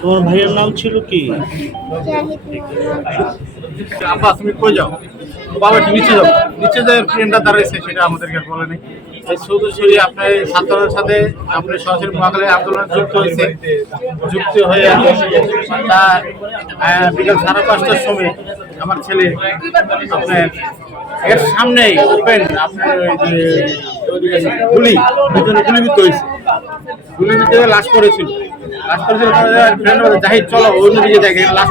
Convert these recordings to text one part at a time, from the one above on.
তোমার ভাইয়ের নাম ছিল কি? আব্বা তুমি কই যাও? বাবা নিচে যাও। নিচে যে ট্রেনটা দাঁড়াইছে, সেটা আমাদেরকে বলে নেই। এই সৌদশ্বরী আপনার ছাত্রদের সাথে আপনি সরাসরি মহাকালে আন্দোলনে যুক্ত হয়েছে। যুক্ত হয়ে তা বিকাল সাড়ে পাঁচটার সময় আমার ছেলে আপনার এর সামনেই ওপেন আপনার গুলি গুলিবিদ্ধ হয়েছে। গুলিবিদ্ধ লাশ করেছিল লাশ করেছিল ফ্রেন্ড জাহিদ, চলো অন্যদিকে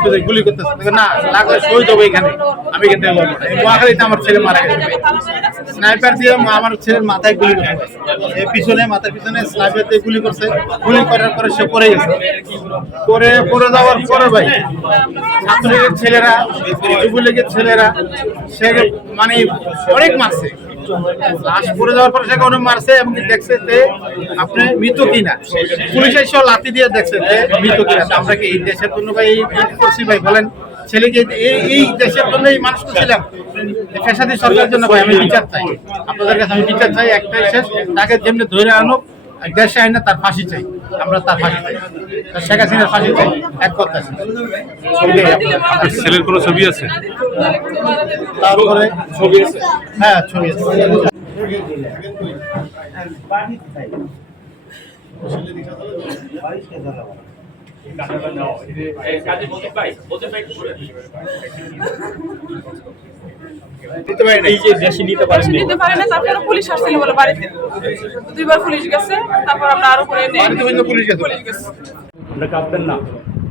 করে গুলি করতেছে। না শহীদ হবে এখানে। আমি এখান থেকে বলব না। আমার ছেলে মারা গেছে। স্নাইপার দিয়ে আমার ছেলের মাথায় গুলি করছে পিছনে, মাথার পিছনে স্নাইপার দিয়ে গুলি করছে। গুলি করার পরে সে পড়ে গেছে। পরে যাওয়ার পরে ভাই, ছাত্রলীগের ছেলেরা, যুবলীগের ছেলেরা, সে মানে অনেক মারছে। লাশ পড়ে যাওয়ার পরে সেখানে উনি মারছে এবং দেখছে যে আপনি মৃত কিনা। পুলিশ এসে লাথি দিয়ে দেখছে যে মৃত কিনা। আমরা কি এই দেশের জন্য ভাই করছি ভাই বলেন? ছেলেকে এই দেশের জন্য এই মানুষ ছিলাম ফেসাদি সরকারের জন্য ভাই আমি বিচার চাই। আপনাদের কাছে আমি বিচার চাই, একটাই শেষ। তাকে যেমনি ধরে আনুক দেশে আইনা তার ফাঁসি চাই। আমরা তার ফাঁসি চাই। শেখ হাসিনার ফাঁসি চাই। এক কথা। ছেলের কোনো ছবি আছে? তারপরে ছবি আছে। হ্যাঁ ছবি আছে। দিতে পারি না। বেশি নিতে পারে না তারপরে পুলিশ আসছিল বলে বাড়িতে। দুইবার পুলিশ গেছে তারপর আমরা আরও করে পুলিশ গেছে। পুলিশ গেছে। আপনি কাঁদবেন না।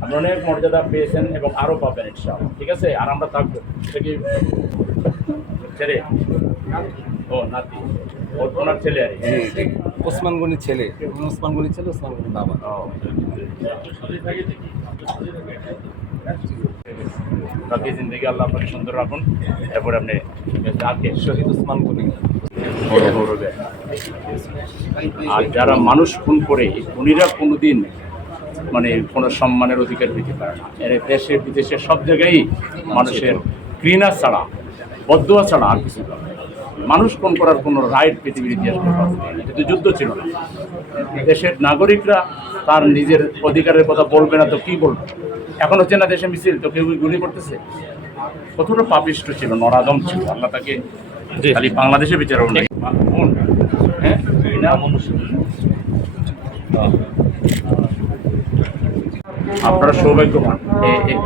আপনি অনেক মর্যাদা পেয়েছেন এবং আরও পাবেন ইনশাআল্লাহ। ঠিক আছে? আর আমরা থাকব। এটা কি ছেলে? ও নাতি। ওনার ছেলে আর। ওসমান গনির ছেলে। ওসমান গনির ছেলে ওসমান গনির বাবা। বাকি জিন্দগি আল্লাহ আপনাকে সুন্দর রাখুন। এরপরে আপনি আগে শহীদ ওসমান গনি আর যারা মানুষ খুন করে, খুনিরা কোনোদিন মানে কোনো সম্মানের অধিকার পেতে পারে না। এর দেশে, বিদেশে সব জায়গায় মানুষের ঘৃণা ছাড়া বদুয়া ছাড়া আর কিছু মানুষ খুন করার কোনো রাইট পৃথিবীর ইতিহাস কিন্তু যুদ্ধ ছিল না। দেশের নাগরিকরা তার নিজের অধিকারের কথা বলবে না তো কি বলবে? এখন হচ্ছে না দেশে মিছিল তো কেউ গুলি করতেছে? কতটা পাপিষ্ট ছিল নরাদম ছিল। আল্লাহ তাকে খালি বাংলাদেশে বিচার? হ্যাঁ? আপনারা সৌভাগ্যবান।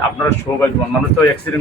আপনারা সৌভাগ্যবান। মানুষ তো অ্যাক্সিডেন্ট